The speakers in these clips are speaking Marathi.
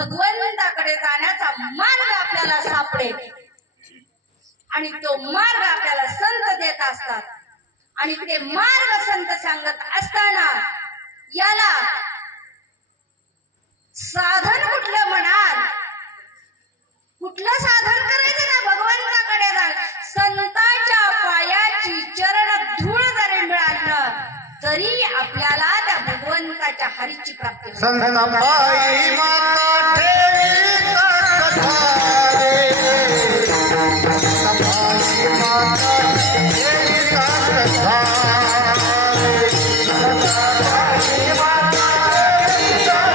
भगवंताकडे जाण्याचा मार्ग आपल्याला सापडेल आणि तो मार्ग आपल्याला संत देत असतात आणि ते मार्ग संत सांगत असताना याला साधन कुठलं म्हणाल, कुठलं साधन करायचं ना भगवंताकडे जा। संतांच्या पायाची चरण धूळ जरी मिळालं तरी आपल्याला त्या भगवंताच्या हरीची प्राप्ती होते। संतांबाई माता ठेवी कथा रे, संतांबाई माता ठेवी कथा रे, संतांबाई माता ठेवी कथा रे,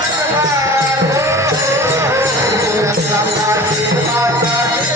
संतांबाई माता ठेवी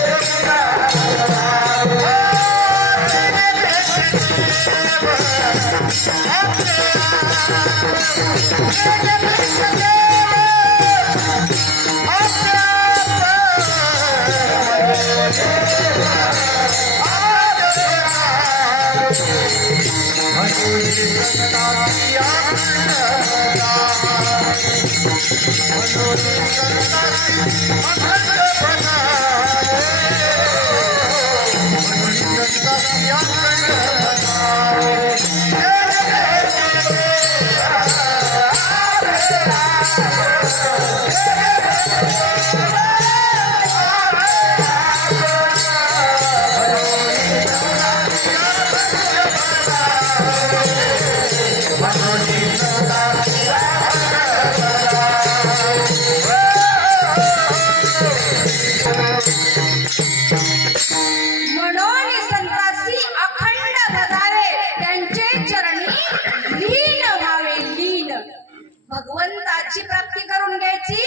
भगवंताची प्राप्ती करून घ्यायची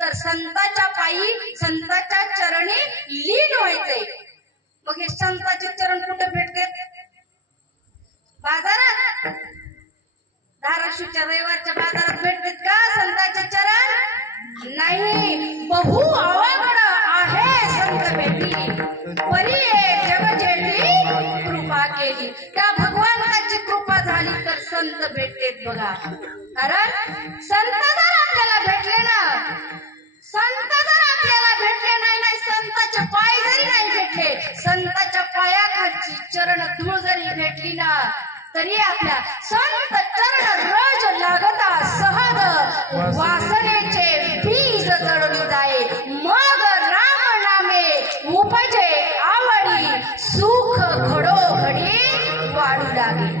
तर संताच्या पायी संताच्या चरणी लीन व्हायचे। मग हे संताचे चरण कुठे भेटते? बाजारात, धाराशिवच्या रविवारच्या बाजारात भेटतात का संताचे चरण? नाही। बहु अवघड आहे संत भेटी, परी जग जेली कृपा केली। त्या भगवंताची कृपा झाली तर संत भेटतेत बघा। कारण संत जर आपल्याला भेटले ना, संत जर आपल्याला भेटले नाही, संताचे पाय जरी नाही भेटले, संताच्या पायाखालची चरण धूळ जरी भेटली ना तरी आपल्या संत चरण रज लागता सहज वासनेचे बीज जळली जाई। मग राम नामे उपजे आवडी, सुख घडोघडी वाढू लागे।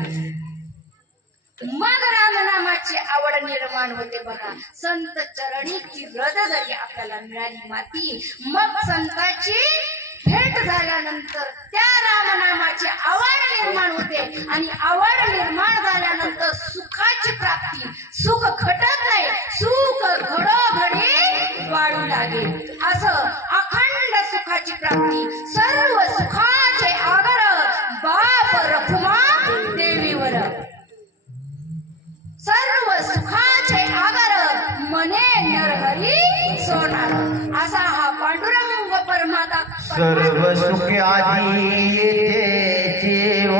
मग रामनामाची आवड निर्माण होते बघा। संत चरणीची रज जरी आपल्याला मिळाली माती, मग संताची भेट झाल्यानंतर त्या रामनामाची आवड निर्माण होते आणि आवड निर्माण झाल्यानंतर सुखाची प्राप्ती, सुख घटत नाही, सुख घडोघडी वाढू लागेल। असं अखंड सुखाची प्राप्ती, सर्व सुखाचे आगर बाप रखुमा देवीवर, सर्व सुखाचे आगर मने नरहरी सोनार। असा हा पांडुरंग परमात्मा सर्व सुख आधी येते जीव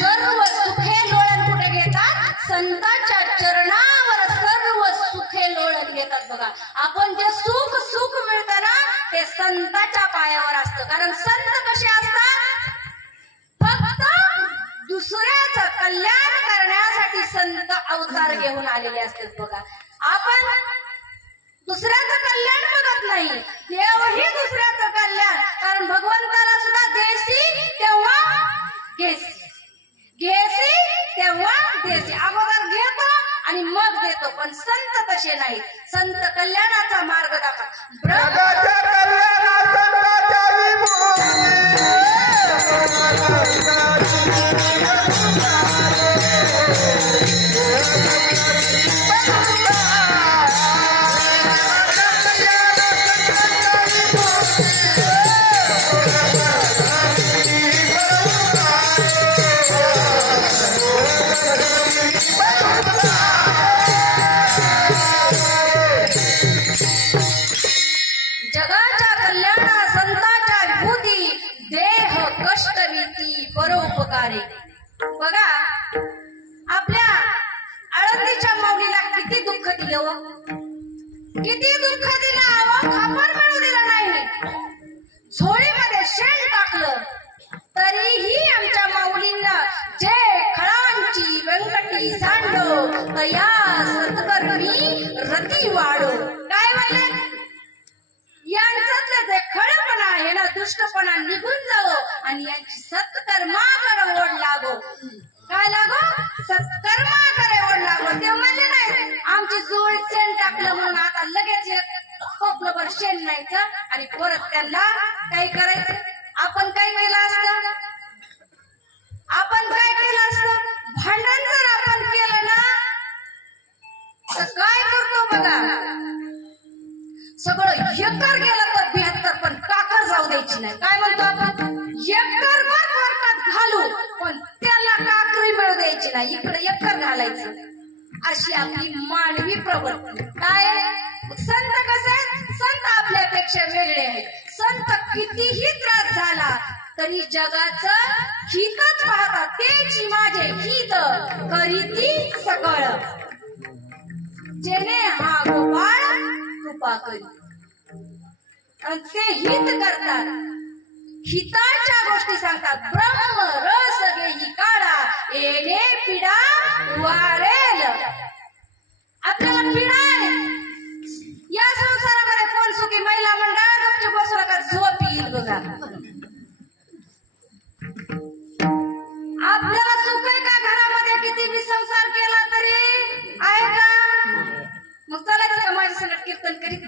सर्व सुखे लोळण कुठे घेतात? संतांच्या चरणावर सर्व सुखे लोळण घेतात बघा। आपण जे सुख सुख मिळतं ना ते संतांच्या पायावर असतं। कारण संत कसे असतात? फक्त दुसऱ्याचं कल्याण करण्यासाठी संत अवतार घेऊन आलेले असतात बघा। आपण दुसऱ्याचं कल्याण बघत नाही, देवही दुसऱ्याचं कल्याण। कारण भगवंताला सुद्धा देसी तेव्हा घेसी, घेसी तेव्हा देसी। आणि मग देतो. पण संत तसे नाही. संत कल्याणाचा मार्ग दाखवा. जगाच्या कल्याणात संतांच्या जगाच्या कल्याणा संतांच्या विभूती, देह कष्ट भीती परोपकारी. बघा आपल्या आळंदीच्या माऊलीला किती दुःख दिलं व किती दुःख दिलं. अहो खापर मिळू दिलं नाही. झोळीमध्ये शेण टाकलं तरीही आमच्या माऊलींना जे खळांची व्यंकटी सांडो तया सत्कर्मी रती वाढो. काय म्हणले? यांच्यातलं जे खळपणा आहे ना, दुष्टपणा निघून जावो आणि यांची सत्कर्माकडे ओढ लागो. काय लागो? सत्कर्माकडे ओढ लागो. ते म्हणले नाही आमची जोड शेण टाकलं म्हणून आता लगेच खोपलंभर शेण न्यायचं आणि परत त्यांना काय करायचं. आपण काय केलं असतं? आपण काय केलं असतं? भांडण जर आपण केलं ना तर काय करतो बघा, सगळं एकर गेलं तर 72 पण काकर जाऊ द्यायची नाही. काय म्हणतो आपण? एकर भर वर्गात घालू पण त्याला काकरी मिळू द्यायची नाही. इकडे एकर घालायचं. अशी आपली मानवी प्रवृत्ती. काय? संत कसे आहेत? संत आपल्यापेक्षा वेगळे आहेत. संत कितीही त्रास झाला तरी जगाचं हितच पाहतात. तेची माझे हित करीती सकळ, जेणे हा गोपाळ कृपा करी. आणि ते हित करतात. हिताच्या गोष्टी सांगतात. ब्रह्म रस घेई काढा येणे पिढा वारेल. आपल्याला पिढा आहे. या संसारामध्ये कोण सुखी? महिला मंडळ गपचूप बसू नका, झोप येईल बघा. आपल्याला सुख आहे का घरामध्ये? किती बी संसार केला तरी आहे का? मग चालायचं का माझ्या संगत कीर्तन करीत?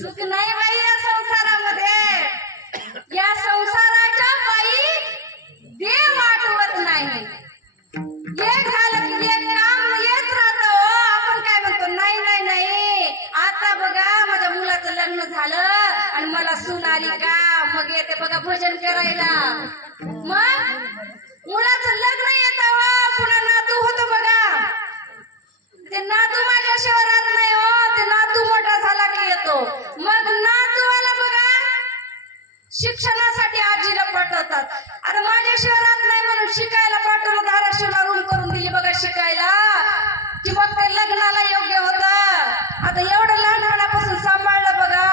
सुख नाही बाई या संसारामध्ये. या संसाराच्या बाई देव आठवत नाही. एक झालं की एक काम येत राहत. आपण काय म्हणतो? नाही नाही नाही, आता बघा माझ्या मुलाचं लग्न झालं आणि मला सून आली का मग येते बघा भजन करायला. मग मुलाचं लग्न येतं पुन्हा नातू होतो बघा. ते नातू माझ्याशिवाय राहत नाही हो. ते नातू मोठा झाला की येतो. मग नातू आला बघा शिक्षणासाठी आजीला पाठवतात. आता माझ्याशिवाय राहत नाही म्हणून शिकायला पाठवलं. धाराशिवला रूम करून दिली बघा शिकायला की मग ते लग्नाला योग्य होत. आता एवढं लहानपणापासून सांभाळलं बघा.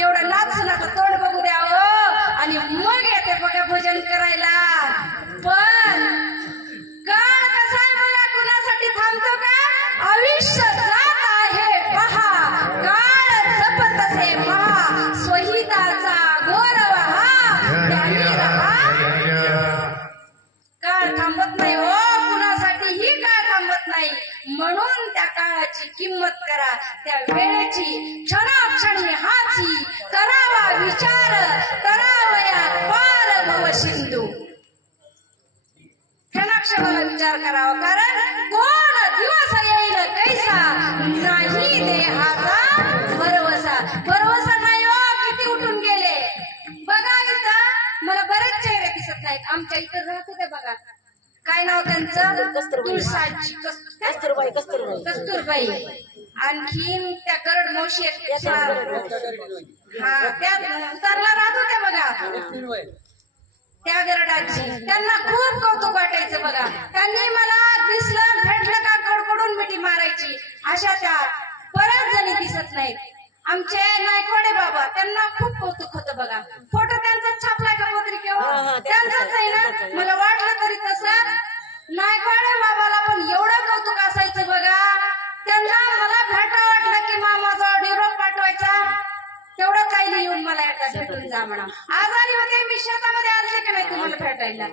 एवढं नाचण्याचं तोंड बघू द्यावं आणि मग येते बघा भजन करायला. पण काळ कसा आहे बघा, कुणासाठी थांबतो का? आयुष्य जात आहे पहा, काळ जपत असे महा, स्वहिताचा गौरव हा त्याने रहा. काळ थांबत नाही हो, कुणासाठीही काळ थांबत नाही. म्हणून त्या काळाची किंमत करा. त्या वेळेची क्षणाक्षणी हाची करावा विचार, करावया पार भव सिंधू. क्षणाक्षणाला विचार करावा. कारण कोण दिवस येईल कैसा, नाही देहाचा भरवसा. भरवसा नाही हो. किती उठून गेले बघा. इथं मला बरेच चेहरे दिसत नाहीत. आमच्या इथं राहत होते बघा. काय नाव त्यांचं? तुळसाची कस्तुरबाई. आणखीन त्या गरड मावशी हा त्या उतरला राहत होत्या बघा. त्या गरडाची त्यांना खूप कौतुक वाटायचं बघा. त्यांनी मला दिसलं भेटलं का कडकडून मिठी मारायची. अशा त्या बऱ्याच जणी दिसत नाहीत. आमचे नायकवाडे बाबा त्यांना खूप कौतुक होतं बघा. फोटो त्यांचा छापलाय का पत्रिकेवर? त्यांचाच आहे ना. मला वाटलं तरी तसं नायकवाडे बाबाला पण एवढं कौतुक असायचं बघा. त्यांना मला भेटा वाटलं की मामाचा निरोप पाठवायचा. तेवढं काही येऊन मला एकदा भेटून जा म्हणा. आजारी होते मी, शेतामध्ये आले की नाही तुम्हाला भेटायला.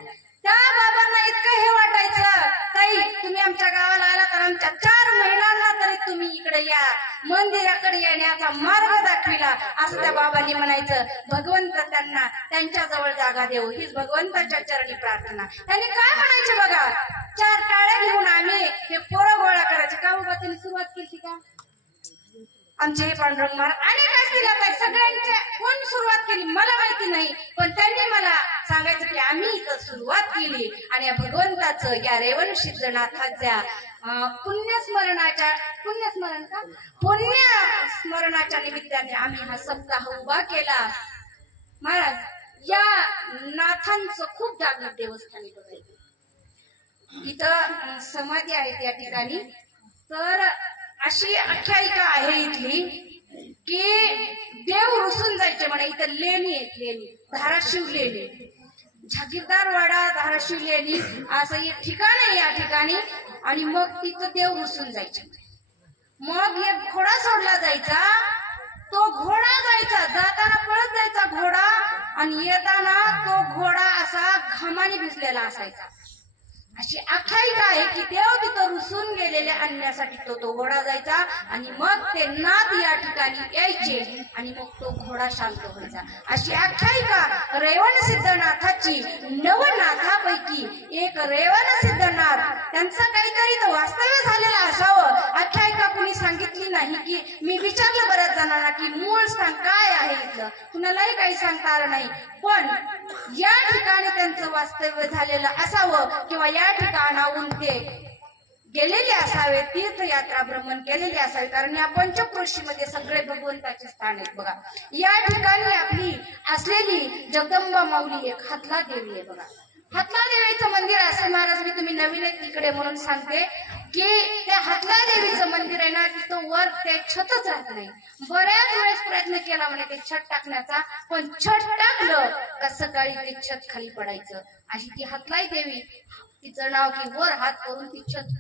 त्या बाबांना इतकं हे वाटायचं, ताई तुम्ही आमच्या गावाला आला तर आमच्या 4 महिलांना तरी तुम्ही इकडे या, मंदिराकडे येण्याचा मार्ग दाखविला, असं त्या बाबांनी म्हणायचं. भगवंत त्यांना त्यांच्या जवळ जागा देऊ हीच भगवंताच्या चरणी प्रार्थना. त्यांनी काय म्हणायचे बघा, 4 टाळ्या घेऊन आम्ही हे पोरं गोळा करायचे. का बाबा त्यांनी सुरुवात केली का? आमचे हे पांडुरंग महाराज अनेक असतील, आता सगळ्यांच्या कोण सुरुवात केली मला माहिती नाही, पण त्यांनी मला सांगायचं की आम्ही इथं सुरुवात केली. आणि या भगवंताचं या रेवण सिद्धनाथाच्या पुण्यस्मरणाच्या निमित्ताने आम्ही हा सप्ताह उभा केला. महाराज या नाथांचं खूप जागृत देवस्थान इथं समाधी आहेत या ठिकाणी. तर अशी आख्यायिका आहे इथली की देव रुसून जायचे म्हणे. इथं लेणी आहेत, लेणी धाराशिव लेणी, जागीरदारवाडा धाराशिव लेणी असं एक ठिकाण आहे या ठिकाणी. आणि मग तिथं देव रुसून जायचे. मग एक घोडा सोडला जायचा, तो घोडा जायचा, जाताना पळत जायचा घोडा, आणि येताना तो घोडा असा घामाने भिजलेला असायचा. अशी आख्यायिका आहे की देव तिथं रुसून गेलेले आणण्यासाठी तो घोडा जायचा, आणि मग ते नाथ या ठिकाणी यायचे, आणि मग तो घोडा शांत व्हायचा. अशी आख्यायिका रेवण सिद्धनाथाची. नवनाथापैकी एक रेवण सिद्धनाथ, त्यांचं काहीतरी तर वास्तव्य झालेलं असावं. आख्यायिका कुणी सांगितली नाही. की मी विचारलं बऱ्याच जणांना की मूळ स्थान काय आहे इथलं, कुणालाही काही सांगता आलं नाही. पण या ठिकाणी त्यांचं वास्तव्य झालेलं असावं, किंवा या ठिकाणाहून ते गेलेले असावे, तीर्थयात्रा भ्रमण केलेले असावे. कारण या पंचक्रोशीमध्ये सगळे भगवंताचे स्थान आहेत बघा. या ठिकाणी आपली असलेली जगदंबा माऊली एक हातला देवी आहे बघा. हातला देवीचं मंदिर असं महाराज मी तुम्ही नवीन आहे तिकडे म्हणून सांगते की त्या हातला देवीचं मंदिर आहे ना, तिथं वर ते छतच राहत नाही. बऱ्याच वेळेस प्रयत्न केला म्हणे ते छत टाकण्याचा, पण छत टाकलं का सकाळी ते छत खाली पडायचं. अशी ती हातलाई देवी, तिचं नाव की वर हात करून ती छत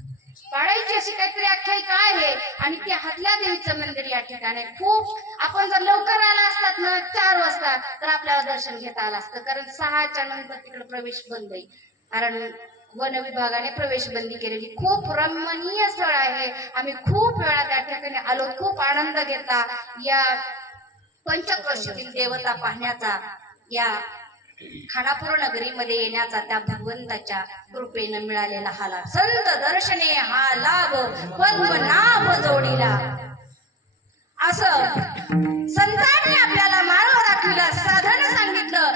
पाडायची, अशी काहीतरी आख्यायिका आहे. आणि त्या हातल्या देवीचं मंदिर या ठिकाणी खूप, आपण जर लवकर आला असतात ना 4 वाजता तर आपल्याला दर्शन घेता आलं असतं. कारण 6च्या नंतर तिकडे प्रवेश बंद आहे, कारण वन विभागाने प्रवेश बंदी केलेली. खूप रमणीय स्थळ आहे. आम्ही खूप वेळा त्या ठिकाणी आलो, खूप आनंद घेतला या पंचक्रोशीतील देवता पाहण्याचा, या खानापूर नगरीमध्ये येण्याचा, त्या भगवंताच्या कृपेनं मिळालेला हा लाभ. संत दर्शने हा लाभ पद्मनाभ जोडीला, असं संतांनी आपल्याला मार्ग दाखविला, साधन सांगितलं.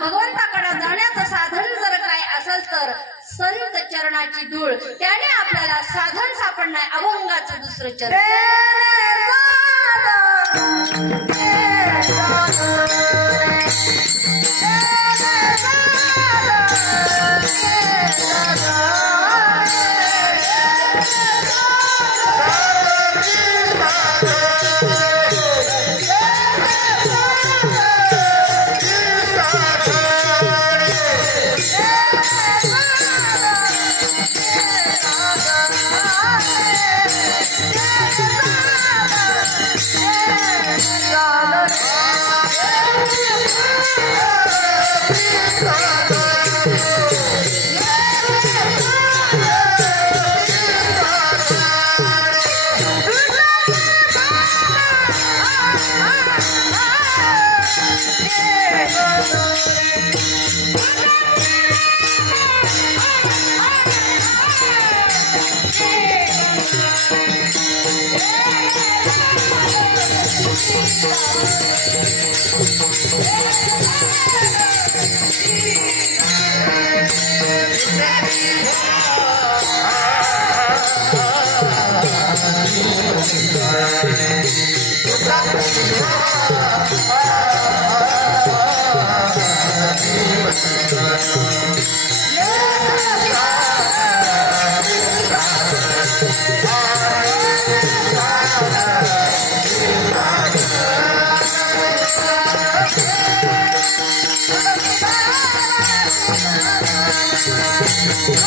भगवंताकडे जाण्याचं साधन जर काय असेल तर संत चरणाची धूळ, त्याने आपल्याला साधन सापडणार. अभंगाचं दुसरं चरण.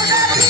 Thank you.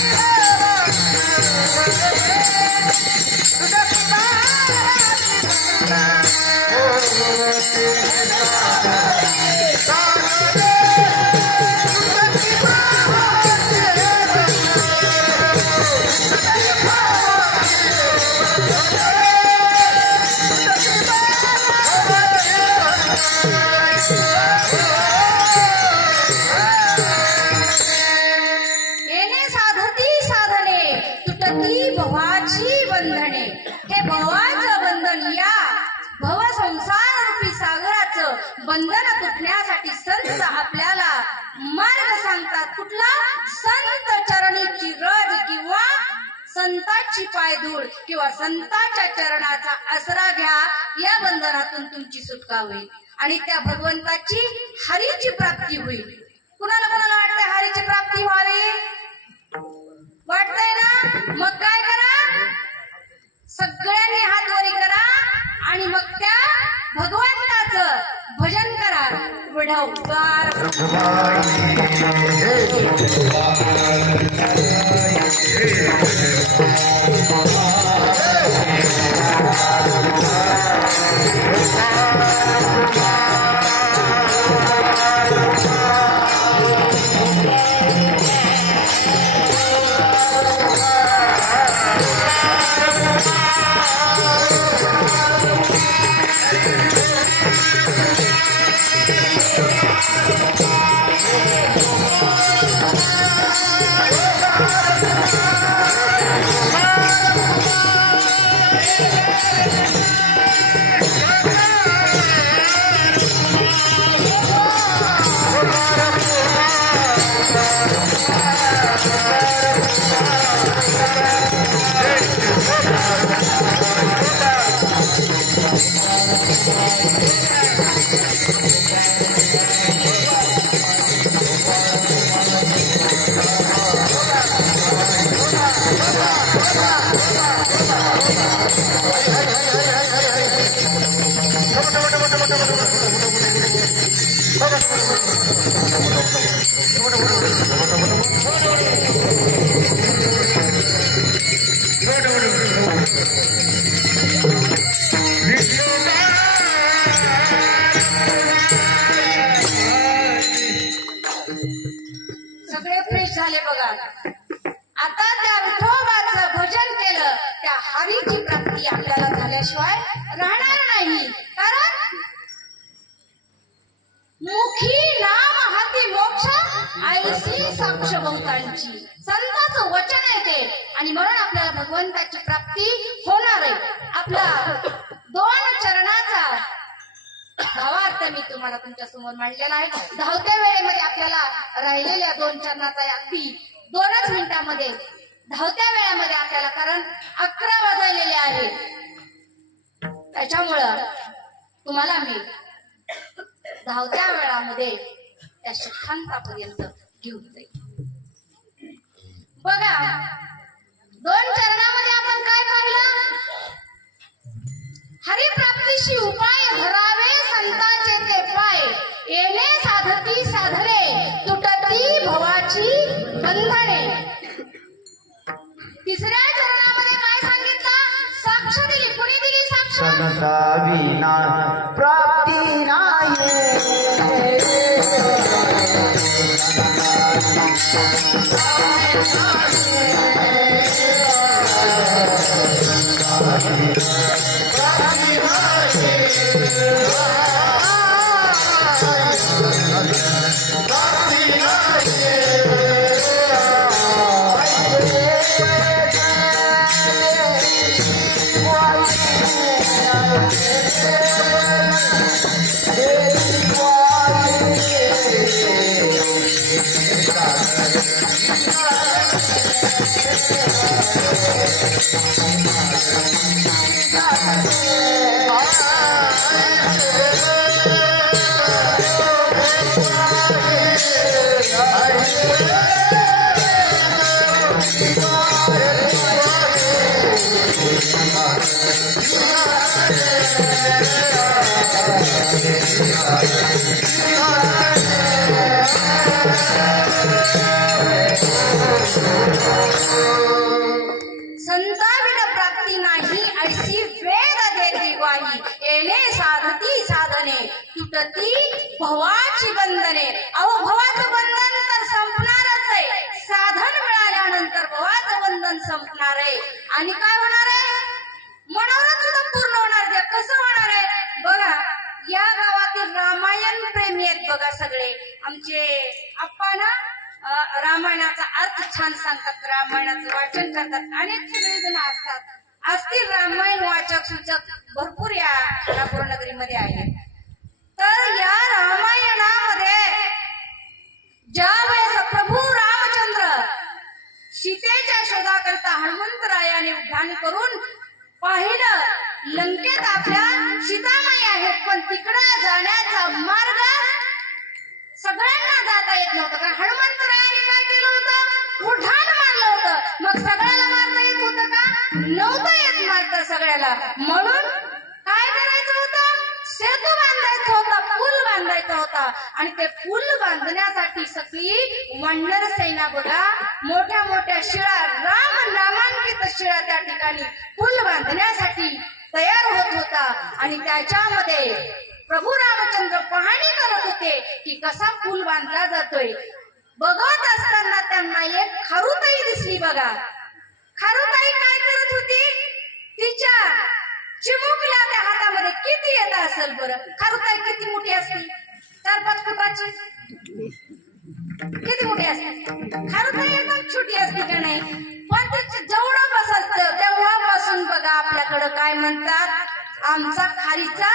संतांची पायधूळ किंवा संतांच्या चरणाचा आसरा घ्या, या बंधनातून तुमची सुटका होईल आणि त्या भगवंताची हरीची प्राप्ती होईल. कुणाला कुणाला वाटतंय हरीची प्राप्ती व्हावी? वाटतंय ना? मग काय करा, सगळ्यांनी हात वरी करा आणि मग त्या भगवंताचं भजन करा. विठोबार सगळे फ्रेश झाले बघा. आता त्या विठोबाचं भजन केलं, त्या हरीची प्राप्ती आपल्याला झाल्याशिवाय राहणार नाही. कारण मुखी नाम हाती मोक्ष ऐसी साक्ष बहुतांची, संतांचं वचन येते आणि म्हणून आपल्याला भगवंताची प्राप्ती होणार आहे. आपला 2 चरणाचा भावार्थ मी तुम्हाला तुमच्या समोर मांडलेला आहे. धावत्या वेळेमध्ये आपल्याला राहिलेल्या 2 चरणाचा अगदी 2च मिनिटांमध्ये धावत्या वेळामध्ये आपल्याला, कारण 11 वाजलेले आहे, त्याच्यामुळं तुम्हाला मी धावत्या वेळामध्ये त्या शिखांतापर्यंत घेऊन जाईल. बघा 2 चरणामध्ये आपण काय पाहिलं? हरिप्राप्तीशी उपाय धरावे संतांचे ते पाय, येणे साधती साधने तुटती भवाची बंधने. तिसऱ्या चरणामध्ये काय सांगितलं? साक्ष दिली. कुणी दिली साक्ष? संता विना प्राप्ती नाही. संताविना प्राप्ती नाही ऐसी वेद देती ग्वाही, येणे साधती साधने तुटती भवाची बंधने. अहो भवाचं बंधन तर संपणारच आहे, साधन मिळाल्यानंतर भवाचं बंधन संपणार आहे आणि काय होणार आहे? मनोरथ सुद्धा पूर्ण होणार आहे. कसं होणार आहे? बघा या गावातील रामायण प्रेमी आहेत बघा सगळे. आमचे आप्पा ना रामायणाचा अर्थ छान सांगतात, रामायणाचं वाचन करतात, अनेक सगळे जण असतात. असतील रामायण वाचक सूचक भरपूर या खानापूर नगरीमध्ये आहेत. तर या रामायणामध्ये ज्या वेळेस प्रभू रामचंद्र सीतेच्या शोधाकरता हनुमंतराय पायाने उड्डाण करून पाहिलं लंकेत आपल्या सीतामाई आहेत, पण तिकडं जाण्याचा मार्ग सगळ्यांना जाता येत नव्हतं. कारण हनुमंतरायाने काय केलं होतं? उड्डाण मारलं होतं. मग सगळ्याला मारता येत होतं का? नव्हतं येत मारता सगळ्याला. म्हणून काय करायचं होतं? सेतू बांधायचा होता, पूल बांधायचा होता. आणि ते पूल बांधण्यासाठी सगळी वानर सेना बघा, मोठ्या मोठ्या शिळा, नामांकित शिळा त्या ठिकाणी पूल बांधण्यासाठी तयार होत होता. आणि त्याच्यामध्ये प्रभू रामचंद्र पाहणी करत होते की कसा पूल बांधला जातोय. बघत असताना त्यांना एक खारुताई दिसली बघा. खारुताई काय करत होती? तिच्या चिमुकल्या त्या हातामध्ये किती येत असेल बरं? खारुताई किती मोठी असते? 4-5 फुटाची. किती मोठी असते? खारुताई एकदम छोटी असते का नाही? पण तिचे जेवढं बसत तेव्हापासून बघा आपल्याकडं काय म्हणतात? आमचा खारीचा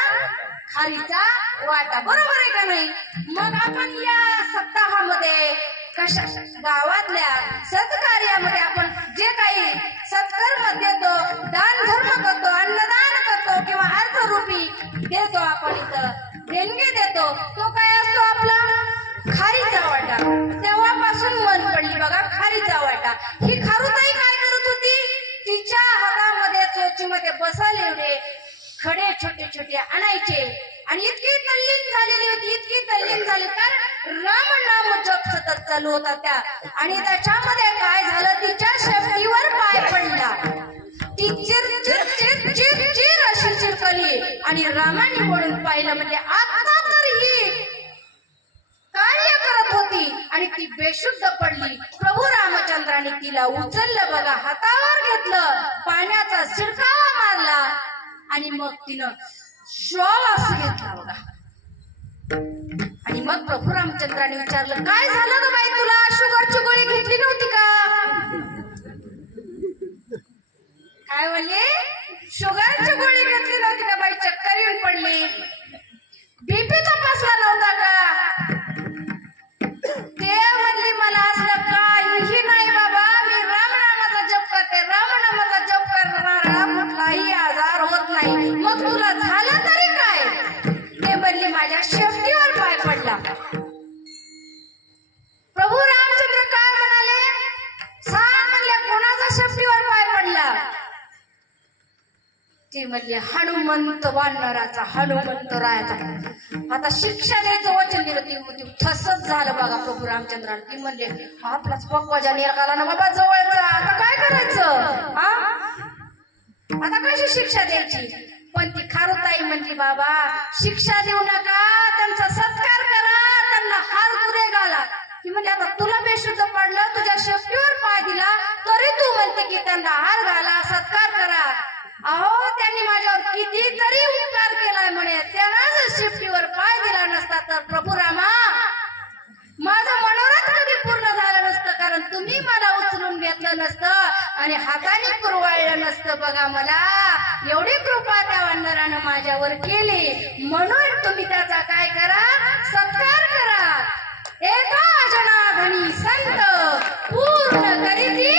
वाटा. बरोबर आहे का नाही? मग आपण या सप्ताहामध्ये कशा गावातल्या सत्कार्यामध्ये आपण जे काही सत्कर्म देतो, दान धर्म करतो, अन्नदान करतो किंवा अर्थरूपी देतो, आपण इथं देणगी देतो, तो काय असतो? आपला खारीचा वाटा. तेव्हापासून मन पडली बघा खारीचा वाटा. ही खारुताई काय करत होती? तिच्या हातामध्ये चोचीमध्ये बसायला एवढे खडे छोटे छोटे आणायचे आणि इतकी तल्लीन झालेली होती, इतकी तल्लीन झाली, कारण राम नाम जप सतत चालू होता त्या. आणि त्याच्यामध्ये काय झालं? तिच्या शेपटीवर पाय पडला. ती चिर चिर चिर चिर चिर अशी चिरकली आणि रामाने वळून पाहिलं, म्हणजे आता तर ही कार्य करत होती आणि ती बेशुद्ध पडली. प्रभू रामचंद्राने तिला उचललं बघा, हातावर घेतलं, पाण्याचा शिरकावा मारला आणि मग तिनं श्वास घेतला बघा. आणि मग प्रभू रामचंद्राने विचारलं, काय झालं ग बाई, तुला शुगरची गोळी घेतली नव्हती का? काय म्हणले? शुगरची गोळी घेतली नव्हती का बाई? चक्कर येऊन पडली? बीपी तपासला नव्हता का? ते म्हणली, मला असलं काहीही नाही बाबा, मी रामनामाचा जप करते, रामनामाचा जप करणारा कुठलाही आजार होत नाही. मग तुला झालं तरी काय? ते म्हणली, माझ्या शेपटीवर पाय पडला. प्रभू रामचंद्र काय म्हणाले? सांग म्हणले, कोणाचा शेपटीवर पाय पडला? ती म्हणली, हनुमंत वानराचा, हनुमंतरायाचा. आता शिक्षा द्यायचं वचन दिलं, ती थसच झालं बघा प्रभू रामचंद्राने. ती म्हणले, आपलाच पक्वाजा निघाला ना बाबा जवळचा, आता काय करायचं? आता कशी शिक्षा द्यायची? पण ती खारुताई म्हणली, बाबा शिक्षा देऊ नका, त्यांचा सत्कार करा, त्यांना हार तुरे घाला. ती म्हणजे आता तुला बेशुद्ध पडलं, तुझ्या शेपटीवर पाय दिला, तरी तू म्हणते की त्यांना हार घाला, सत्कार करा. अहो, त्यांनी माझ्यावर कितीतरी उपकार केलाय म्हणे, त्यांना जर शेपटीवर पाय दिला नसता तर प्रभू रामा माझं मनोरथ कधी पूर्ण झालं नसतं, कारण तुम्ही मला उचलून घेतलं नसतं आणि हाताने कुरवाळलं नसतं. बघा, मला एवढी कृपा त्या वानरानं माझ्यावर केली, म्हणून तुम्ही त्याचा काय करा? सत्कार करा. एका जनार्दनी संत पूर्ण करीती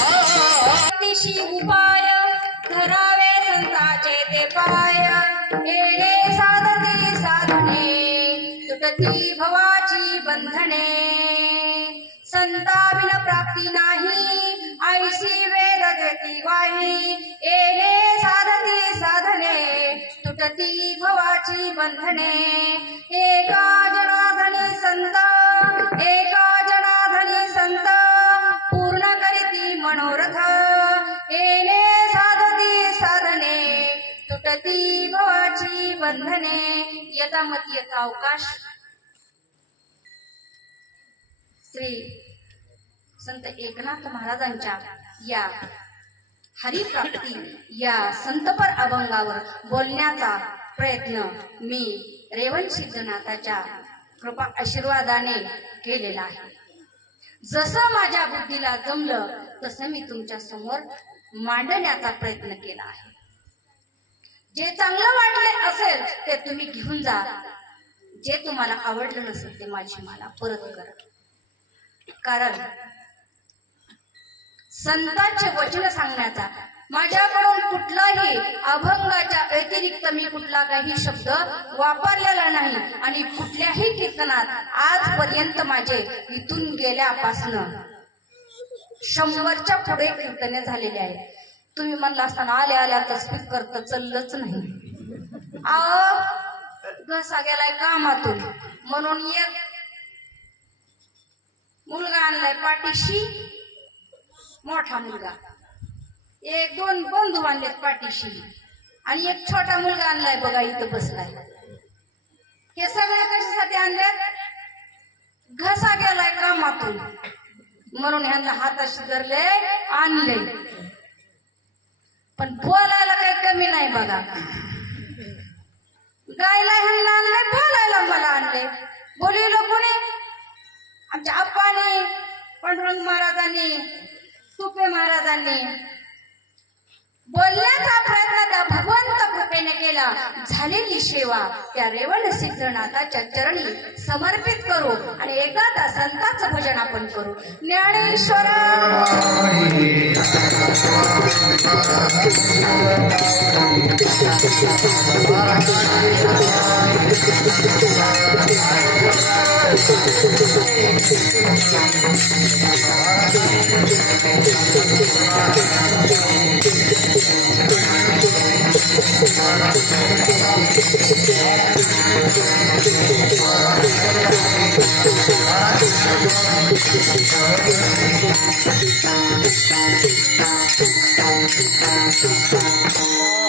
भक्तीशी उपाय धरावे संताचे ते पाय येणे साधते साधने तुटती भवाची बंधने संताविन प्राप्ती नाही ऐशी वेद देती वाही येणे साधते साधने तुटती भवाची बंधने एका जनार्दनी संत एका जनार्दनी संत पूर्ण करीती मनोरथ येणे साधती साधने तुटती भवाची बंधने यथामती यथावकाश श्री संत एकनाथ महाराजांच्या या हरिप्राप्ती या संतपर अभंगावर बोलण्याचा प्रयत्न मी रेवण सिद्धनाथाच्या कृपा आशीर्वादाने केलेला आहे. जसं माझ्या बुद्धीला जमलं तसं मी तुमच्या समोर मांडण्याचा प्रयत्न केला आहे. जे चांगलं वाटले असेल ते तुम्ही घेऊन जा, जे तुम्हाला आवडलं नसेल ते माझी मला परत करा. कारण संतांचे वचन सांगण्याचा माझ्याकडून कुठलाही अभंगाच्या व्यतिरिक्त मी कुठला काही शब्द वापरलेला नाही आणि कुठल्याही कीर्तनात आजपर्यंत माझे इथून गेल्यापासनं 100च्या पुढे कीर्तने झालेले आहेत. तुम्ही म्हणला असताना आले आले आता स्पीकर तर चाललंच नाही. घसा गेलाय कामातून म्हणून एक मुलगा आणलाय पाठीशी, मोठा मुलगा, एक 2 बंधू आणलेत पाठीशी आणि एक छोटा मुलगा आणलाय बघा इथं बसलाय. हे सगळे कशासाठी आणले? घसा गेलाय कामातून म्हणून ह्यांना हाताशी धरले आणले. पण बोलायला काही कमी नाही बघा. गायला ह्यांना आणले, बोलायला मला आणले. बोलिवलं कोणी? आमच्या आप्पाने, पांडुरंग महाराजांनी, तुपे महाराजांनी. बोलण्याचा प्रयत्न त्या भगवंत कृपेने केला. झालेली सेवा त्या रेवण सिद्धनाथाच्या चरणी समर्पित करू आणि एखादा संतांचं भजन आपण करू. Dnyaneshwar Thank you.